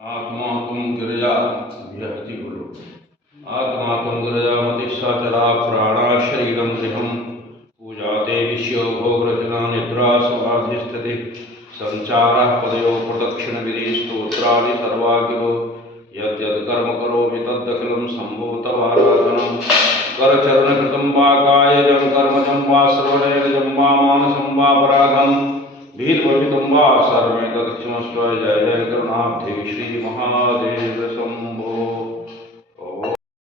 आत्मा तुम गिरजा विहति बोलो। आत्मा तुम गिरजामति सचरा प्राणा शरीरम गृहम पूजाते विश्यो भोगरचना निद्रा समाधिस्थिति संचार पदयो प्रदक्षिण विधि स्तोत्रादि सर्वागिरो यद्यद् कर्म करोमि तदखिलं सम्भूतमाराधनं करचरणकृतं वा कायजं कर्मजं वा श्रवणेरजं वा मानसं वा पराधं भीर्भवितं वा सर्वे तत्क्षमस्व। जय जय करुणाब्धे श्री महादेव।